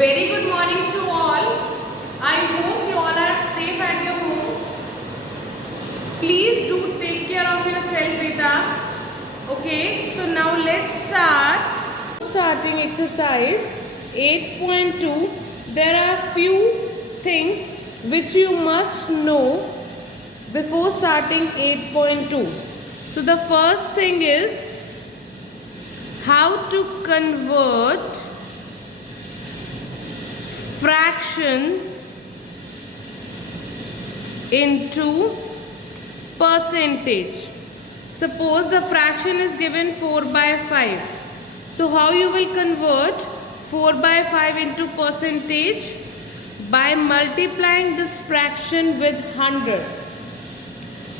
Very good morning to all. I hope you all are safe at your home. Please do take care of yourself, beta. Okay, so now let's start. Starting exercise 8.2. There are few things which you must know before starting 8.2. So the first thing is how to convert fraction into percentage. Suppose the fraction is given 4 by 5. So how you will convert 4 by 5 into percentage? By multiplying this fraction with 100.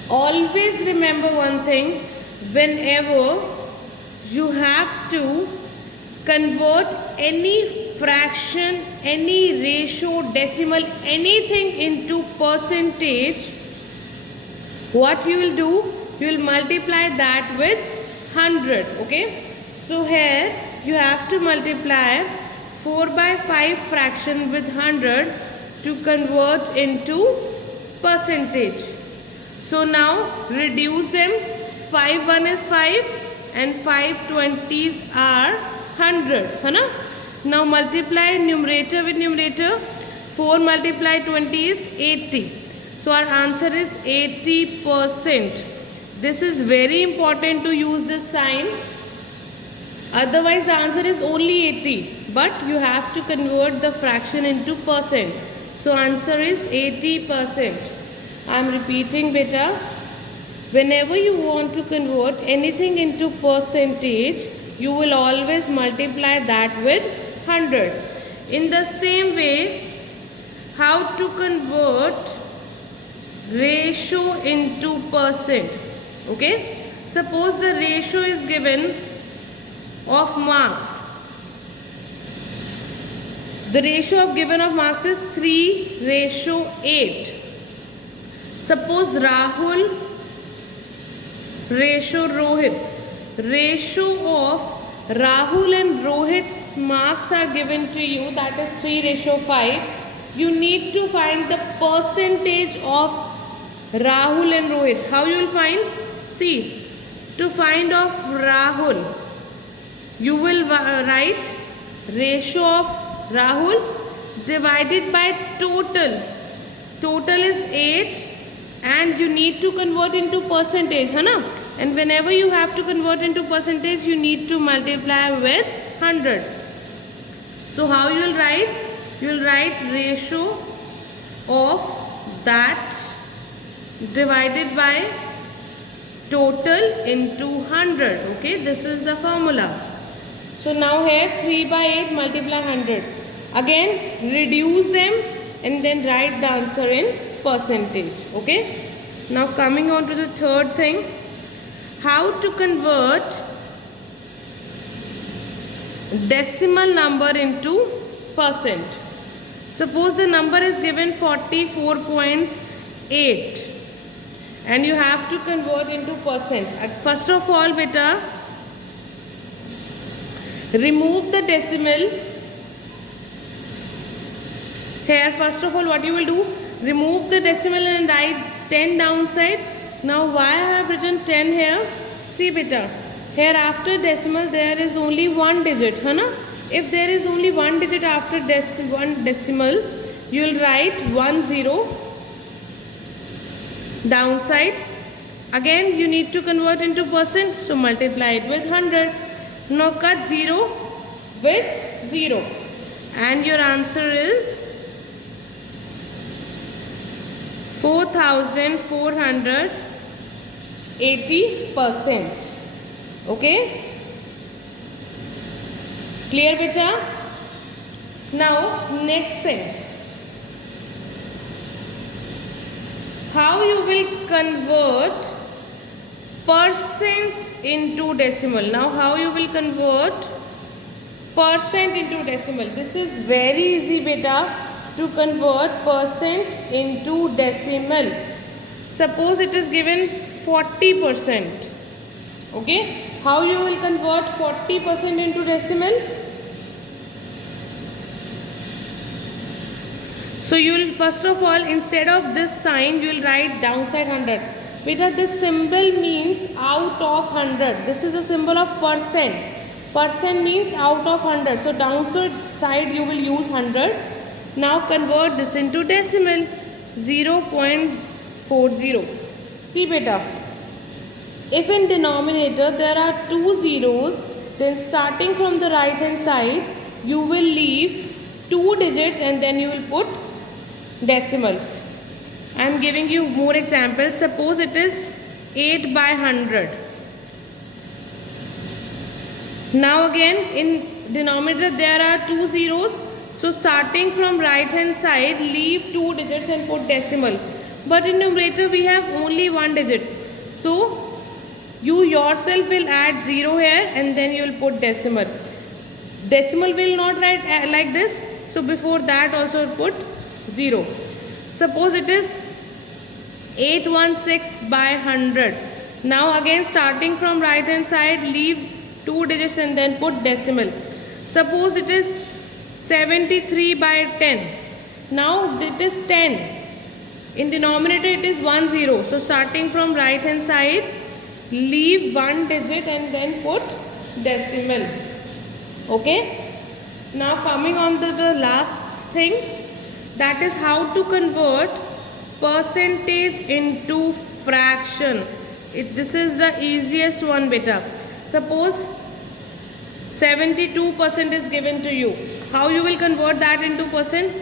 Always remember one thing, whenever you have to convert any fraction, any ratio, decimal, anything into percentage, what you will do? You will multiply that with 100. Okay, so here you have to multiply 4 by 5 fraction with 100 to convert into percentage. So now reduce them. 5 1 is 5 and 5 20s are 100, है ना? Now multiply numerator with numerator. 4 multiply 20 is 80. So our answer is 80%. This is very important to use this sign. Otherwise the answer is only 80. But you have to convert the fraction into percent. So answer is 80%. I am repeating, beta. Whenever you want to convert anything into percentage, you will always multiply that with 100. In the same way, how to convert ratio into percent? Okay, suppose the ratio is given of marks. The ratio of given of marks is 3:8. Suppose Rahul ratio Rohit. Ratio of Rahul and Rohit's marks are given to you, that is 3:5. You need to find the percentage of Rahul and Rohit. How you will find? See, to find of Rahul, you will write ratio of Rahul divided by total. Total is 8 and you need to convert into percentage, है ना? And whenever you have to convert into percentage, you need to multiply with 100. So how you will write? You will write ratio of that divided by total into 100. Okay, this is the formula. So now here 3 by 8 multiply 100. Again reduce them and then write the answer in percentage. Okay, now coming on to the third thing, how to convert decimal number into percent. Suppose the number is given 44.8 and you have to convert into percent. First of all, beta, remove the decimal. Here first of all what you will do, remove the decimal and write 10 downside. Now why I have written 10 here? See, beta, here after decimal there is only one digit, है ना? If there is only one digit after one decimal, you will write 10 downside. Again you need to convert into percent, so multiply it with 100. Now cut 0 with 0 and your answer is 4480%. Okay, clear, beta? Now next thing, how you will convert percent into decimal. Now how you will convert percent into decimal? This is very easy, beta, to convert percent into decimal. Suppose it is given 40%. Okay, how you will convert 40% into decimal? So you will first of all, instead of this sign, you will write downside 100. Beta, this symbol means out of 100. This is a symbol of percent. Percent means out of 100. So downside side you will use 100. Now convert this into decimal. 0.40. See beta, if in denominator there are 2 zeros, then starting from the right hand side you will leave 2 digits and then you will put decimal. I am giving you more examples. Suppose it is 8 by 100. Now again in denominator there are 2 zeros. So starting from right hand side, leave 2 digits and put decimal. But in numerator we have only 1 digit. So you yourself will add 0 here and then you will put decimal. Decimal will not write like this. So before that also put 0. Suppose it is 816 by 100. Now again starting from right hand side, leave 2 digits and then put decimal. Suppose it is 73 by 10. Now it is 10. In denominator it is 10. So starting from right hand side, leave 1 digit and then put decimal. Okay. Now coming on to the last thing, that is how to convert percentage into fraction. This is the easiest one beta. Suppose 72% is given to you. How you will convert that into percent?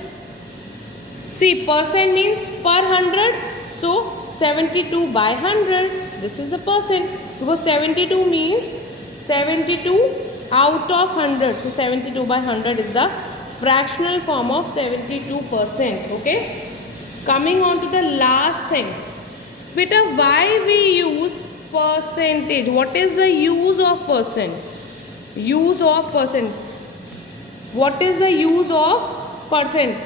See, percent means per 100. So 72 by 100. This is the percent. Because 72 means 72 out of 100. So 72 by 100 is the fractional form of 72%. Okay. Coming on to the last thing. Beta, why we use percentage? What is the use of percent? Use of percent. What is the use of percent?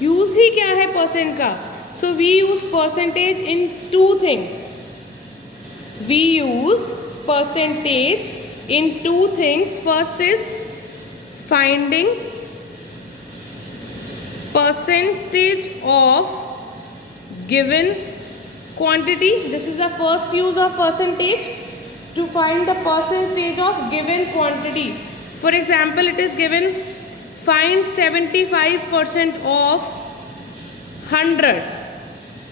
Use ही क्या है percent का? So we use percentage in 2 things. We use percentage in 2 things. First is finding percentage of given quantity. This is the first use of percentage, to find the percentage of given quantity. For example, it is given, find 75% of 100.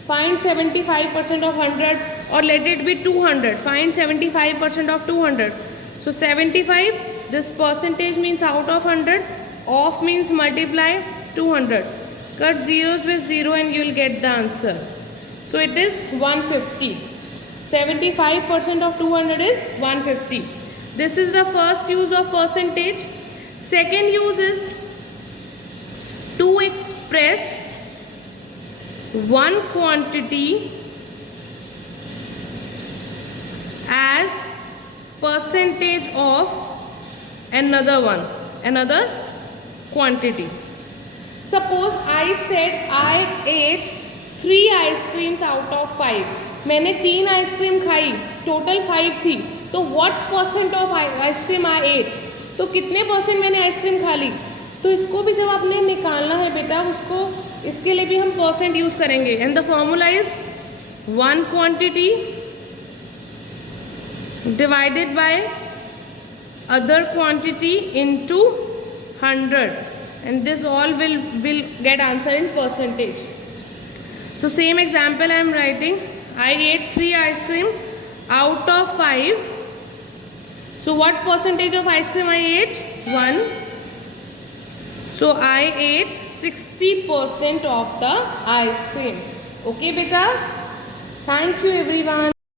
Find 75% of 100, or let it be 200. Find 75% of 200. So 75, this percentage means out of 100, of means multiply 200. Cut zeros with 0 and you will get the answer. So it is 150. 75% of 200 is 150. This is the first use of percentage. Second use is to express one quantity as percentage of another quantity. Suppose I said I ate 3 ice creams out of 5. मैंने 3 ice cream खाई, total 5 थी. तो what % of ice cream I ate? तो कितने % मैंने ice cream खा ली? तो इसको भी जब आपने निकालना है बेटा, उसको इसके लिए भी हम % यूज़ करेंगे. And the formula is 1 quantity divided by other quantity into 100. And this all will get answer in percentage. So same example I am writing. I ate 3 ice cream out of 5. So what % of ice cream I ate? 1. So I ate 60% of the ice cream. Okay beta? Thank you everyone.